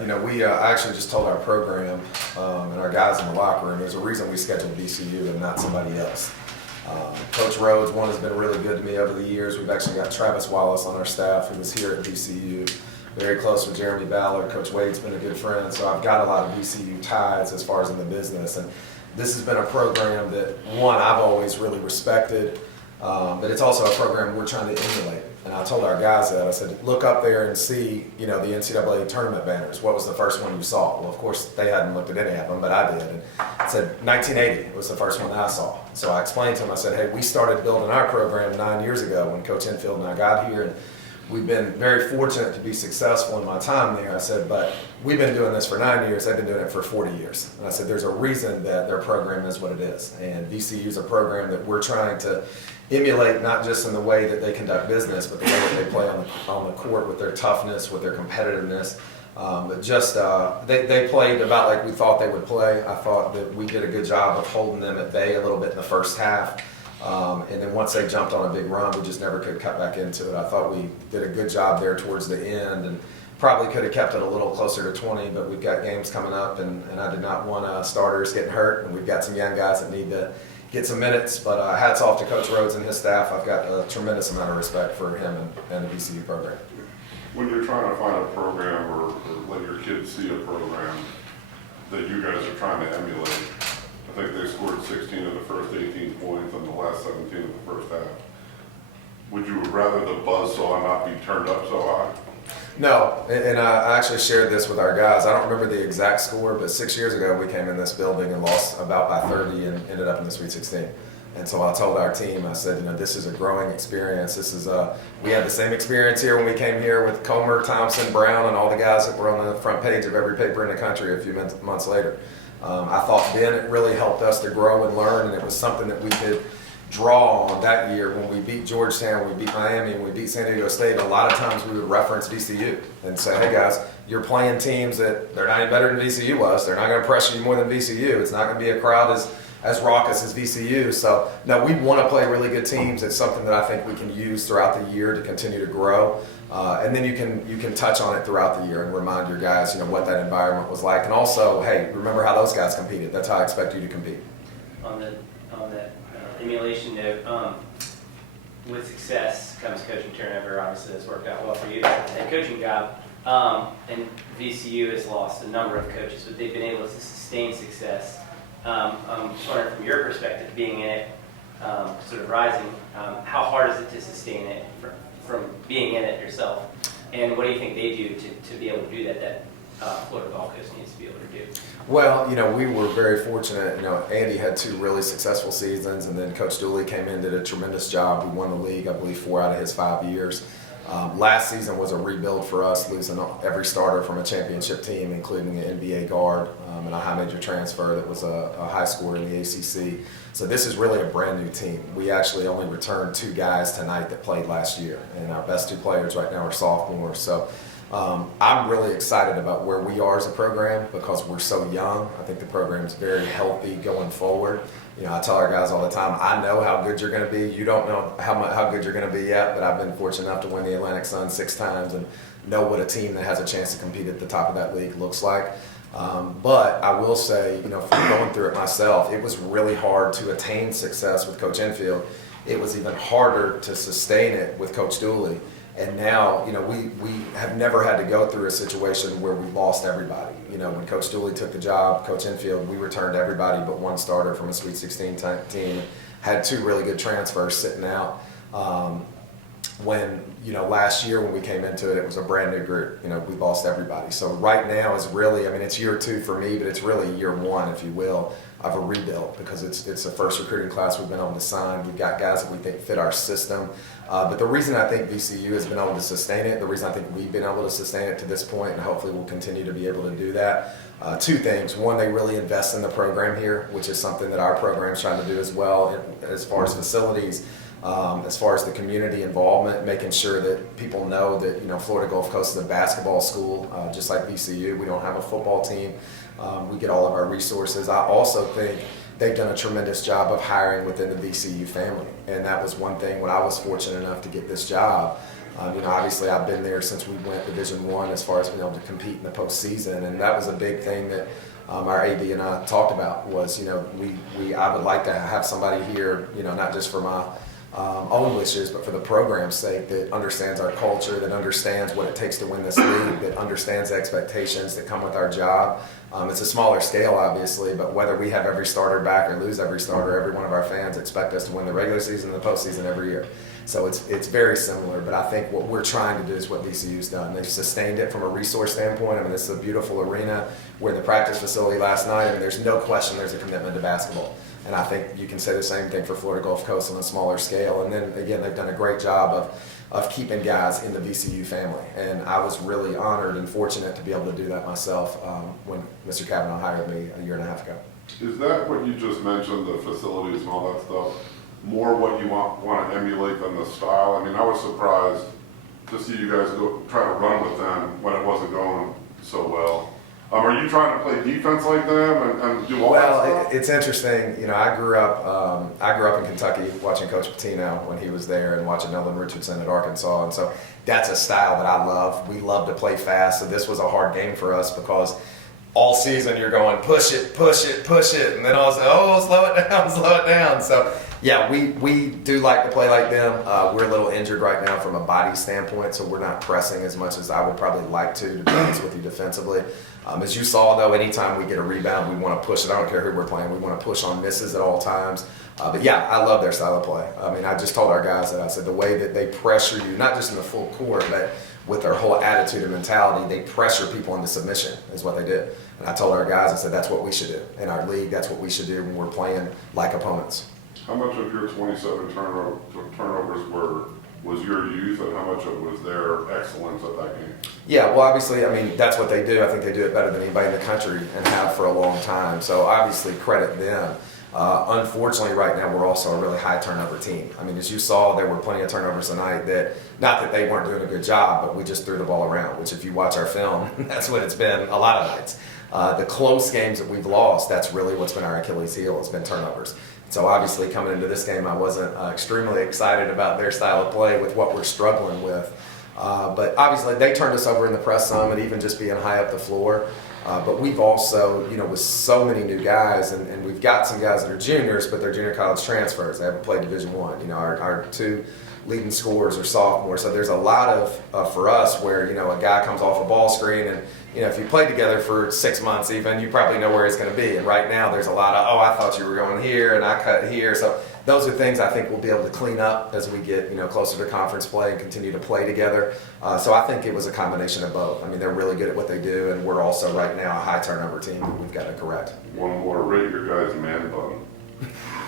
I actually just told our program and our guys in the locker room, there's a reason we scheduled VCU and not somebody else. Coach Rhodes, one, has been really good to me over the years. We've actually got Travis Wallace on our staff, who was here at VCU, very close with Jeremy Ballard. Coach Wade's been a good friend, so I've got a lot of VCU ties as far as in the business. And this has been a program that, one, I've always really respected, but it's also a program we're trying to emulate. And I told our guys that, I said, look up there and see, the NCAA tournament banners. What was the first one you saw? Well, of course, they hadn't looked at any of them, but I did. And it said 1980 was the first one that I saw. So I explained to them, I said, hey, we started building our program 9 years ago when Coach Enfield and I got here. And we've been very fortunate to be successful in my time there. I said, but we've been doing this for 9 years. They've been doing it for 40 years. And I said, there's a reason that their program is what it is. And VCU is a program that we're trying to emulate, not just in the way that they conduct business, but the way that they play on the court with their toughness, with their competitiveness. But just they played about like we thought they would play. I thought that we did a good job of holding them at bay a little bit in the first half. And then once they jumped on a big run, we just never could cut back into it. I thought we did a good job there towards the end, and probably could have kept it a little closer to 20, but we've got games coming up, and I did not want starters getting hurt, and we've got some young guys that need to get some minutes. But hats off to Coach Rhodes and his staff. I've got a tremendous amount of respect for him and the VCU program. When you're trying to find a program or let your kids see a program that you guys are trying to emulate, I think they scored 16 of the first 18 points and the last 17 of the first half. Would you rather the buzzsaw not be turned up so high? No, and I actually shared this with our guys. I don't remember the exact score, but 6 years ago we came in this building and lost about by 30 and ended up in the Sweet 16. And so I told our team, I said, this is a growing experience. This is we had the same experience here when we came here with Comer, Thompson, Brown, and all the guys that were on the front page of every paper in the country a few months later. I thought then it really helped us to grow and learn, and it was something that we could draw on that year when we beat Georgetown, we beat Miami, and we beat San Diego State. A lot of times we would reference VCU and say, hey guys, you're playing teams that they're not any better than VCU was. They're not going to pressure you more than VCU. It's not going to be a crowd as raucous as VCU. So no, we want to play really good teams. It's something that I think we can use throughout the year to continue to grow. And then you can touch on it throughout the year and remind your guys, what that environment was like. And also, hey, remember how those guys competed. That's how I expect you to compete. On that emulation note, with success comes coaching turnover. Obviously, that's worked out well for you. And coaching job, and VCU has lost a number of coaches, but they've been able to sustain success. I'm just wondering, from your perspective, being in it, sort of rising, how hard is it to sustain it from being in it yourself? And what do you think they do to be able to do that Florida Gulf Coast needs to be able to do? Well, we were very fortunate. Andy had 2 really successful seasons, and then Coach Dooley came in, did a tremendous job. We won the league, I believe, 4 out of his 5 years. Last season was a rebuild for us, losing every starter from a championship team, including an NBA guard and a high major transfer that was a high scorer in the ACC. So this is really a brand new team. We actually only returned 2 guys tonight that played last year, and our best 2 players right now are sophomores. So I'm really excited about where we are as a program because we're so young. I think the program is very healthy going forward. I tell our guys all the time, I know how good you're going to be. You don't know how good you're going to be yet, but I've been fortunate enough to win the Atlantic Sun 6 times and know what a team that has a chance to compete at the top of that league looks like. But I will say, from going through it myself, it was really hard to attain success with Coach Enfield. It was even harder to sustain it with Coach Dooley. And now, we have never had to go through a situation where we lost everybody. When Coach Dooley took the job, Coach Enfield, we returned everybody but 1 starter from a Sweet 16 team. Had 2 really good transfers sitting out. When, last year when we came into it, it was a brand new group. We lost everybody. So right now is really, it's year 2 for me, but it's really year 1, if you will, of a rebuild because it's the first recruiting class we've been able to sign. We've got guys that we think fit our system. But the reason I think VCU has been able to sustain it, the reason I think we've been able to sustain it to this point, and hopefully we'll continue to be able to do that, 2 things. One, they really invest in the program here, which is something that our program's trying to do as well, as far as facilities, as far as the community involvement, making sure that people know that Florida Gulf Coast is a basketball school, just like VCU. We don't have a football team. We get all of our resources. I also think they've done a tremendous job of hiring within the VCU family, and that was one thing when I was fortunate enough to get this job. Obviously I've been there since we went Division I as far as being able to compete in the postseason, and that was a big thing that our AD and I talked about was, I would like to have somebody here, not just for my own wishes, but for the program's sake, that understands our culture, that understands what it takes to win this league, that understands the expectations that come with our job. It's a smaller scale, obviously, but whether we have every starter back or lose every starter, every one of our fans expect us to win the regular season and the postseason every year. So it's very similar, but I think what we're trying to do is what VCU's done. They've sustained it from a resource standpoint. This is a beautiful arena. We're in the practice facility last night, there's no question there's a commitment to basketball. And I think you can say the same thing for Florida Gulf Coast on a smaller scale. And then again, they've done a great job of keeping guys in the VCU family. And I was really honored and fortunate to be able to do that myself when Mr. Kavanaugh hired me a year and a half ago. Is that what you just mentioned, the facilities and all that stuff, more what you want to emulate than the style? I was surprised to see you guys try to run with them when it wasn't going so well. Are you trying to play defense like them and do all that stuff? Well, it's interesting. I grew up in Kentucky watching Coach Pitino when he was there and watching Nolan Richardson at Arkansas. And so that's a style that I love. We love to play fast. So this was a hard game for us because all season you're going push it, push it, push it. And then all of a sudden, slow it down, slow it down. So yeah, we do like to play like them. We're a little injured right now from a body standpoint, so we're not pressing as much as I would probably like to be honest with you, defensively. As you saw, though, anytime we get a rebound, we want to push it. I don't care who we're playing. We want to push on misses at all times. But yeah, I love their style of play. I just told our guys that. I said the way that they pressure you, not just in the full court, but with their whole attitude and mentality, they pressure people into submission is what they did. And I told our guys, I said that's what we should do. In our league, that's what we should do when we're playing like opponents. How much of your 27 turnovers was your youth, and how much of it was their excellence at that game? Yeah, well, obviously, that's what they do. I think they do it better than anybody in the country and have for a long time. So obviously, credit them. Unfortunately, right now, we're also a really high turnover team. As you saw, there were plenty of turnovers tonight that, not that they weren't doing a good job, but we just threw the ball around, which if you watch our film, that's what it's been a lot of nights. The close games that we've lost, that's really what's been our Achilles heel, has been turnovers. So obviously coming into this game, I wasn't extremely excited about their style of play with what we're struggling with. But obviously they turned us over in the press some and even just being high up the floor. But we've also, with so many new guys, and we've got some guys that are juniors, but they're junior college transfers. They haven't played Division I. Our two leading scorers are sophomores. So there's a lot of for us where, a guy comes off a ball screen and, if you played together for 6 months even, you probably know where he's going to be. And right now there's a lot of, I thought you were going here and I cut here. So those are things I think we'll be able to clean up as we get, closer to conference play and continue to play together. So I think it was a combination of both. They're really good at what they do, and we're also right now a high turnover team that we've got to correct. One more, rate your guy's man bun.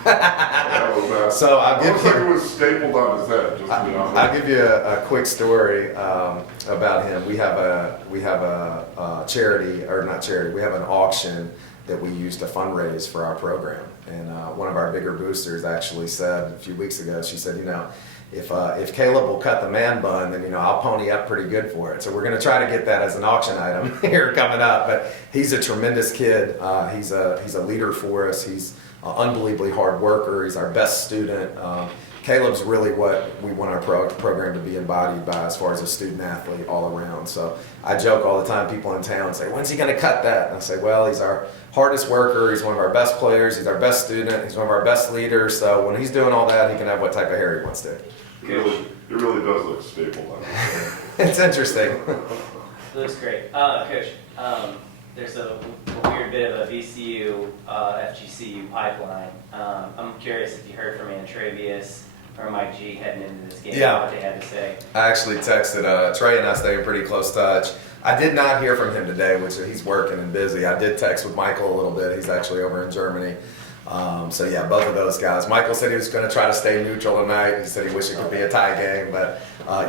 That was bad. So I'll give you. It was stapled on his head. Just to be honest. I'll give you a quick story about him. We have a charity, or not charity. We have an auction that we use to fundraise for our program. And one of our bigger boosters actually said a few weeks ago. She said, if Caleb will cut the man bun, then I'll pony up pretty good for it. So we're going to try to get that as an auction item here coming up. But he's a tremendous kid. He's a leader for us. He's unbelievably hard worker. He's our best student. Caleb's really what we want our program to be embodied by as far as a student athlete all around. So I joke all the time, people in town say, when's he going to cut that? And I say, well, he's our hardest worker. He's one of our best players. He's our best student. He's one of our best leaders. So when he's doing all that, he can have what type of hair he wants to. It really does look stapled on his head. It's interesting. It looks great. Coach, there's a weird bit of a VCU, FGCU pipeline. I'm curious if you heard from Antravius or Mike G heading into this game, what they had to say. I actually texted Trey and I stay in pretty close touch. I did not hear from him today, which he's working and busy. I did text with Michael a little bit. He's actually over in Germany. So yeah, both of those guys. Michael said he was going to try to stay neutral tonight. He said he wished it could be a tie game, but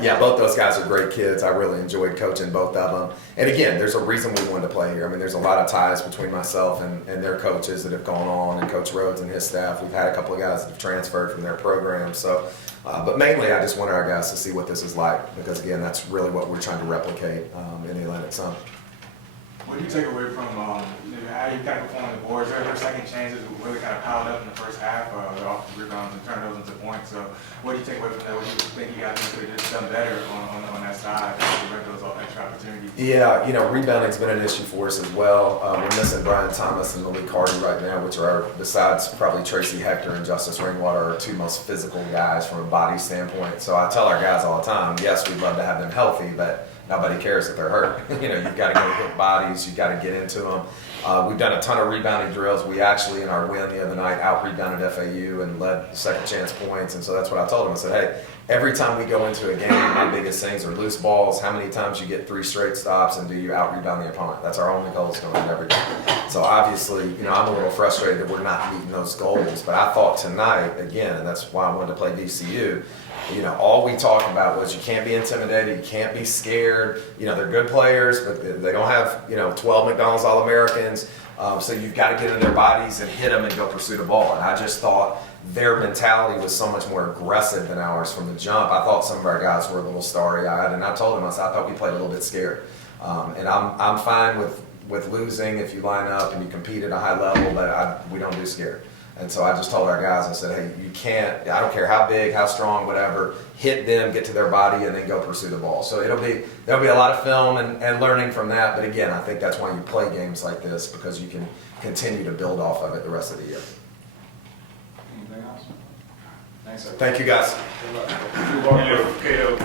yeah, both those guys are great kids. I really enjoyed coaching both of them. And again, there's a reason we wanted to play here. There's a lot of ties between myself and their coaches that have gone on, and Coach Rhodes and his staff. We've had a couple of guys that have transferred from their program. So, but mainly I just wanted our guys to see what this is like, because again, that's really what we're trying to replicate in the Atlantic Sun. When What do you take away from how you kind of perform on the boards? Their second chances really kind of piled up in the first half, off the rebounds and turned those into points. So what do you take away from that? What do you think you guys could have just done better on that side to prevent those extra opportunities? Yeah, rebounding's been an issue for us as well. We're missing Brian Thomas and Malik Hardy right now, which are, besides probably Tracy Hector and Justice Ringwater, our two most physical guys from a body standpoint. So I tell our guys all the time, yes, we'd love to have them healthy, but nobody cares if they're hurt. You've got to go hit bodies, you've got to get into them. We've done a ton of rebounding drills. We actually, in our win the other night, out-rebounded FAU and led second chance points. And so that's what I told them. I said, hey, every time we go into a game, my biggest things are loose balls, how many times you get 3 straight stops, and do you out-rebound the opponent. That's our only goal is to win every game. So obviously, I'm a little frustrated that we're not meeting those goals. But I thought tonight, again, and that's why I wanted to play VCU, all we talked about was you can't be intimidated, you can't be scared. They're good players, but they don't have, 12 McDonald's All-Americans. So you've got to get in their bodies and hit them and go pursue the ball. And I just thought their mentality was so much more aggressive than ours from the jump. I thought some of our guys were a little starry-eyed, and I told them, I thought we played a little bit scared. And I'm fine with losing if you line up and you compete at a high level, but we don't do scared. And so I just told our guys, I said, hey, you can't, I don't care how big, how strong, whatever, hit them, get to their body, and then go pursue the ball. So there'll be a lot of film and learning from that. But again, I think that's why you play games like this, because you can continue to build off of it the rest of the year. Anything else? Thanks, sir. Thank you, guys. Good luck. Cato,